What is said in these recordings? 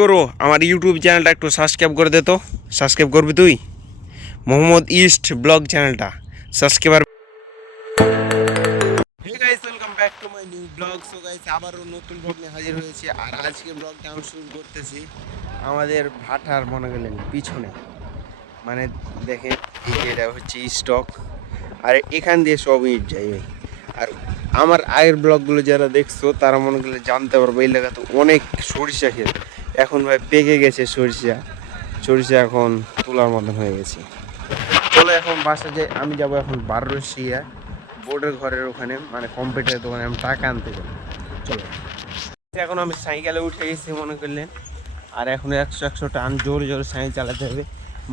করো আমার ইউটিউব চ্যানেলটা একটু সাবস্ক্রাইব করে দে তো। সাবস্ক্রাইব করবি তুই? মোহাম্মদ ইস্ট ব্লগ চ্যানেলটা subscriber. Hey guys, welcome back to my new blog. So guys, আবারও নতুন ব্লগ নিয়ে হাজির হয়েছি। আর আজকে ব্লগটা আমি শুরু করতেছি আমাদের ভাটার মনে গেলেন পিছনে, মানে দেখে এই যে এটা হচ্ছে স্টক, আর এখান দিয়ে সব ইট যায় ভাই। আর আমার আগের ব্লগগুলো যারা দেখছো তারা মনে করলে জানতে পারবো এই এলাকাতে অনেক সরিষা ক্ষেত। এখন ভাই পেকে গেছে সরিষা, সরিষা এখন তোলার মতন হয়ে গেছে। চলো এখন বাসা যে আমি যাবো এখন বারোশিয়া বোর্ডের ঘরের ওখানে, মানে কম্পিউটারের দোকানে আমি টাকা আনতে যাবো। চলো এখন আমি সাইকেলে উঠে গেছি মনে করলেন, আর এখন 100 টান জোরে জোরে সাইকেল চালাতে হবে।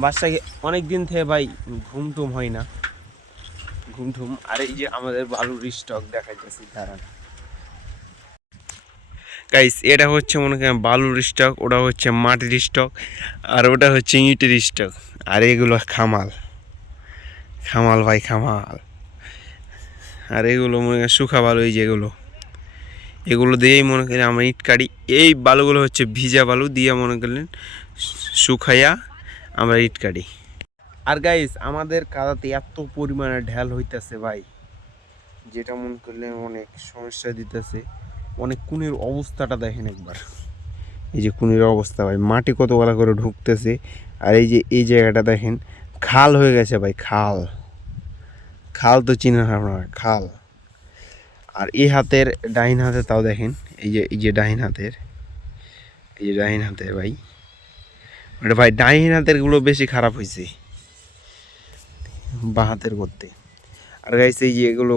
বাসায় অনেক দিন থেকে ভাই ঘুম টুম হয় না, ঘুম টুম। আর এই যে আমাদের বালুর স্টক দেখা যাচ্ছে, দাঁড়ান গাইস, এটা হচ্ছে মনে করেন বালুর স্টক, ওটা হচ্ছে মাটির স্টক, আর ওটা হচ্ছে ইটের স্টক। আর এগুলো খামাল, খামাল ভাই খামাল। আর এগুলো মনে করেন শুখা বালু, এই যেগুলো এগুলো দিয়েই মনে করেন আমরা ইট কাটি। এই বালুগুলো হচ্ছে ভিজা বালু দিয়ে মনে করলেন শুকাইয়া আমরা ইট কাটি। আর গাইস, আমাদের কাদাতে এত পরিমাণে ঢেল হইতেছে ভাই, যেটা মনে করলে অনেক সমস্যা দিতেছে। অনেক কুনির অবস্থাটা দেখেন একবার, এই যে কুনির অবস্থা ভাই, মাটি কত বেলা করে ঢুকতেছে। আর এই যে এই জায়গাটা দেখেন খাল হয়ে গেছে ভাই, খাল। খাল তো চিনেন আপনারা, খাল। আর এই হাতের ডাইন হাতে তাও দেখেন, এই যে ডাইন হাতের, এই যে ডাইন হাতের ভাই, ওটা ভাই ডাইন হাতের গুলো বেশি খারাপ হয়েছে বা হাতের করতে। আর গাইছে এই যে এগুলো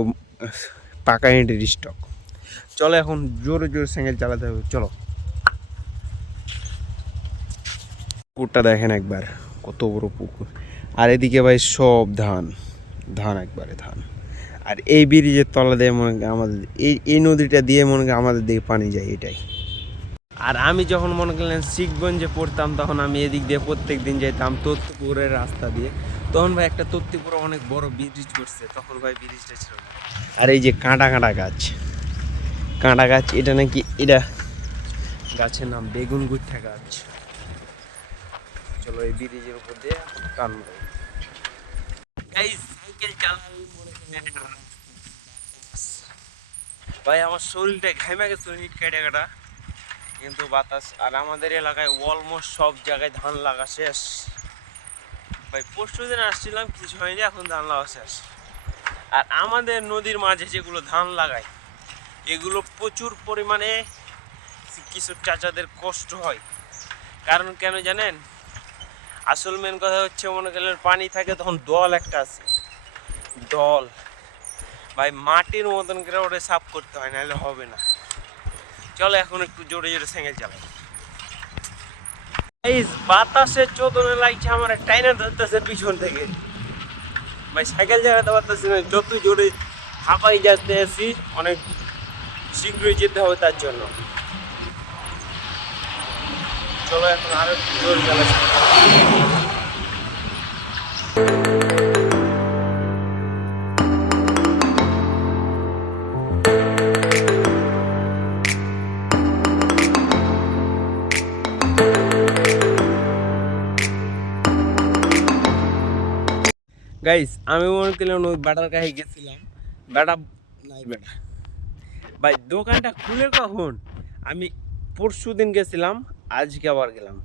পাকা ইটের স্টক। চলো এখন জোরে জোরে সাইকেল চালাতে হবে, চলো। পুকুরটা দেখেন একবার, কত বড় পুকুর। আর এদিকে ভাই সব ধান, ধান একবারে ধান। আর এই ব্রিজের তলা দিয়ে মনে করেন আমাদের এই নদীটা দিয়ে মনে করেন আমাদের দিকে পানি যায়, এটাই। আর আমি যখন মনে করলেন শিখগঞ্জে পড়তাম, তখন আমি এদিক দিয়ে প্রত্যেক দিন যেতাম তত্ত্বপুরের রাস্তা দিয়ে। তখন ভাই একটা তত্ত্বপুরে অনেক বড় ব্রিজ করছে, তখন ভাই ব্রিজটা ছিল না। আর এই যে কাঁটা কাঁটা গাছ, কাঁটা গাছ, এটা নাকি, এটা গাছের নাম বেগুন গুঠা গাছ। চলো এই ব্রিজের উপর দিয়ে টান মারো। সাইকেল চালানো ভাই, আমার শরীরটা ঘামে গেছে ইট কেটে কাটা, কিন্তু বাতাস। আর আমাদের এলাকায় অলমোস্ট সব জায়গায় ধান লাগা শেষ ভাই। পরশু দিন আসছিলাম, কিছু হয়নি, এখন ধান লাগা শেষ। আর আমাদের নদীর মাঝে যেগুলো ধান লাগায়, এগুলো প্রচুর পরিমাণে কিছু চাচাদের কষ্ট হয়। কারণ কেন জানেন? আসল মেন কথা হচ্ছে মনে করলেন পানি থাকে তখন দল একটা আছে, দল ভাই মাটির মতন করে ওটা সাফ করতে হয়, নাহলে হবে না। চলো এখন একটু জোরে জোরে সাইকেল চালাই। এই বাতাসের চোদনে লাগছে আমার, টাইনা ধরতেছে পিছন থেকে ভাই, সাইকেল চালাতে পারতেছি না। যত জোরে হাঁপাই যেতে আছি, অনেক শীঘ্রই যেতে হবে তার জন্য। চলো এখন আরো একটু জোরে চালাচ্ছি। গাইস, আমি মনে করলাম ওই বেটার কাছে গেছিলাম, বেটা নাই বেটা ভাই। দোকানটা খুলে কখন? আমি পরশু দিন গেছিলাম, আজকে আবার গেলাম।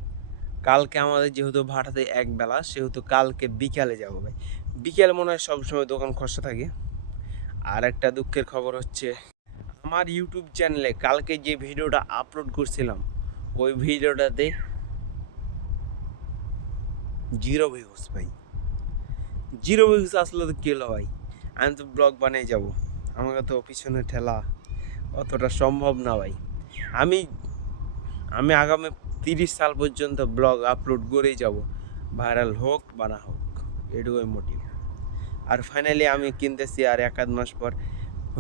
কালকে আমাদের যেহেতু ভাড়াতে এক বেলা, সেহেতু কালকে বিকালে যাবো ভাই। বিকেলে মনে হয় সবসময় দোকান খসা থাকে। আর একটা দুঃখের খবর হচ্ছে, আমার ইউটিউব চ্যানেলে কালকে যে ভিডিওটা আপলোড করছিলাম, ওই ভিডিওটাতে 0 ভিউজ ভাই। 0 ভিউজ আসলে তো কী হলো ভাই? আমি তো ব্লগ বানিয়ে যাব, আমাকে তো পিছনে ঠেলা অতটা সম্ভব না ভাই। আমি আমি আগামী 30 সাল পর্যন্ত ব্লগ আপলোড করেই যাব, ভাইরাল হোক বা না হোক, এটুকুই মোটিভ। আর ফাইনালি আমি কিনতেছি আর 1-1.5 মাস পর,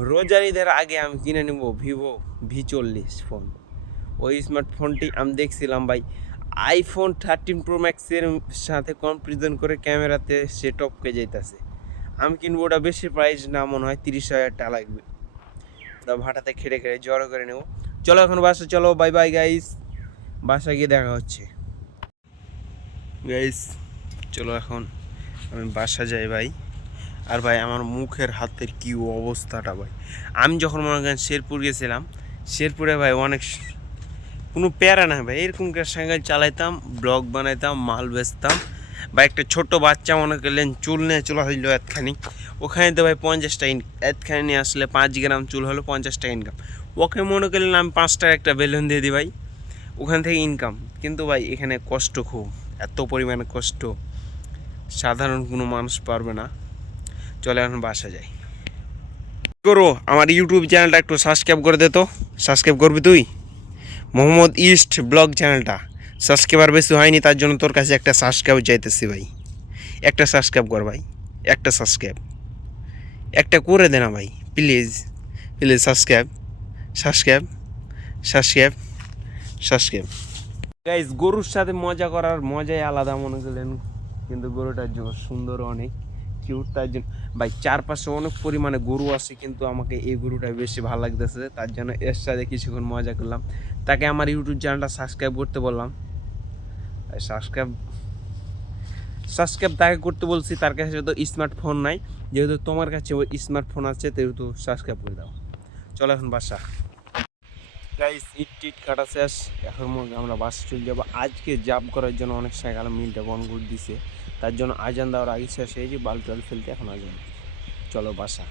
রোজার ঈদের আগে আমি কিনে নেব ভিভো V40 ফোন। ওই স্মার্টফোনটি আমি দেখছিলাম ভাই, iPhone 13 Pro Max এর সাথে কম্পারিজন করে ক্যামেরাতে সে টপকে যাইতেছে। আমি কিনবো ওটা, বেশি প্রাইস না, মনে হয় 30,000 টাকা লাগবে। ওটা ভাটাতে খেটে খেটে জড়ো করে নেব। চলো এখন বাসা, চলো, বাই বাই গাইস। বাসা গিয়ে দেখা হচ্ছে গাইস। চলো এখন আমি বাসা যাই ভাই। আর ভাই আমার মুখের হাতের কি অবস্থাটা ভাই, আমি যখন মনে করেন শেরপুর গেছিলাম, শেরপুরে ভাই অনেক কোনো প্যারা না ভাই, এরকম সাইকেল চালাইতাম, ব্লগ বানাইতাম, মাল বেচতাম। বা একটা ছোট বাচ্চা মনে করলেন চুল নিয়ে চলে হইলো এতখানি, ওখানে তো ভাই 50 টাকা এতখানি নিয়ে আসলে 5 গ্রাম চুল হলো 50 টাকা ইনকাম। ওকে মনে করলেন আমি 5 টাকা একটা বেলুন দিয়ে দিই ভাই, ওখান থেকে ইনকাম। কিন্তু ভাই এখানে কষ্ট খুব, এত পরিমাণে কষ্ট সাধারণ কোনো মানুষ পারবে না। চলে এখন বাসা যাই। করো আমার ইউটিউব চ্যানেলটা একটু সাবস্ক্রাইব করে দে তো। সাবস্ক্রাইব করবি তুই? মোহাম্মদ ইস্ট ব্লগ চ্যানেলটা সাবস্ক্রাইবার বেশি হয়নি, তার জন্য তোর কাছে একটা সাবস্ক্রাইব চাইতেছি ভাই। একটা সাবস্ক্রাইব কর ভাই, একটা সাবস্ক্রাইব একটা করে দে না ভাই, please please. Subscribe subscribe subscribe subscribe. Guys গরুর সাথে মজা করার মজাই আলাদা মনে করলেন, কিন্তু গরুটার জন্য সুন্দর অনেক কিউট, তার জন্য ভাই চারপাশে অনেক পরিমাণে গরু আছে, কিন্তু আমাকে এই গরুটাই বেশি ভালো লাগতেছে, তার জন্য এর সাথে কিছুক্ষণ মজা করলাম। তাকে আমার ইউটিউব চ্যানেলটা সাবস্ক্রাইব করতে বললাম। সাবস্ক্রাইব সাবস্ক্রাইব তাকে করতে বলছি, তার কাছে তো স্মার্টফোন নাই, যেহেতু তোমার কাছে ওই স্মার্টফোন আছে সেহেতু সাবস্ক্রাইব করে দাও। চলো এখন বাসা। গাইস ইট টিট কাটা শেষ, এখন আমরা বাসে চলে যাবো। আজকে জাব করার জন্য অনেক সাইকেল মিলটা বন্ধ করে দিছে, তার জন্য আজান দেওয়ার আগে শেষ হয়েছে, বাল টাল ফেলতে এখন আজান। চলো বাসা।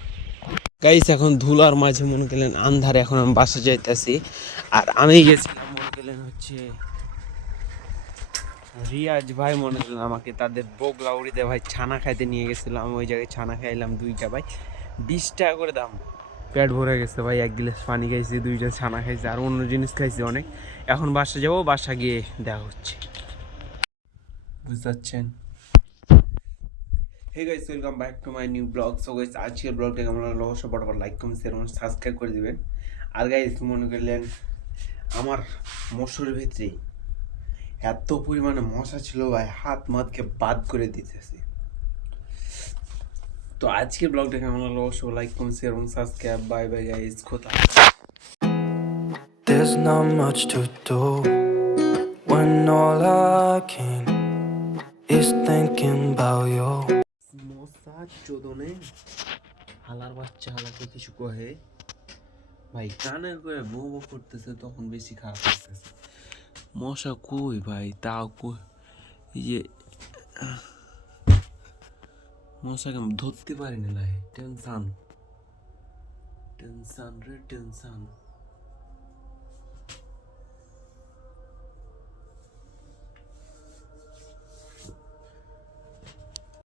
গাইস এখন ধুলার মাঝে মনে করলেন আন্ধারে এখন আমি বাসা যাইতেছি। আর আমি গেছিলাম মনে করলেন হচ্ছে রিয়াজ ভাই মনে করলেন আমাকে তাদের বগলাউড়িতে ভাই ছানা খাইতে নিয়ে গেছিলাম, আমি ওই জায়গায় ছানা খাইলাম 2টা ভাই, 20 টাকা করে দাম। পেট ভরে গেছে ভাই, 1 গ্লাস পানি খাইছি, 2টা ছানা খাইছি, আর অন্য জিনিস খাইছি অনেক। এখন বাসা যাবো, বাসা গিয়ে দেখা হচ্ছে, বুঝতে পারছেন। Hey guys welcome back to my new blog. So guys আজকের ব্লগটাকে আমরা অবশ্যই বরাবর লাইক কমেন্ট শেয়ার এবং সাবস্ক্রাইব করে দিবেন। আর গাইস মনে করলেন আমার মশুরের ভিতরে এত পরিমাণে মশা ছিল ভাই, হাত মাতকে বাদ করে দিতেছে। তো আজকের ব্লগটাকে আমরা অবশ্যই লাইক কমেন্ট শেয়ার এবং সাবস্ক্রাইব। বাই বাই গাইস, খোদা। There's not much to do when all I can is thinking about you. মশা চোদনে হালার বাচ্চা হালাকে কিছু কহে ভাই, কানের করে বউ বউ করতেছে, তখন বেশি খারাপ লাগতেছে। মশা কই ভাই, তাও কই, এই যে মশাকে আমি ধরতে পারি না ভাই, টেনশন টেনশন রে টেনশন।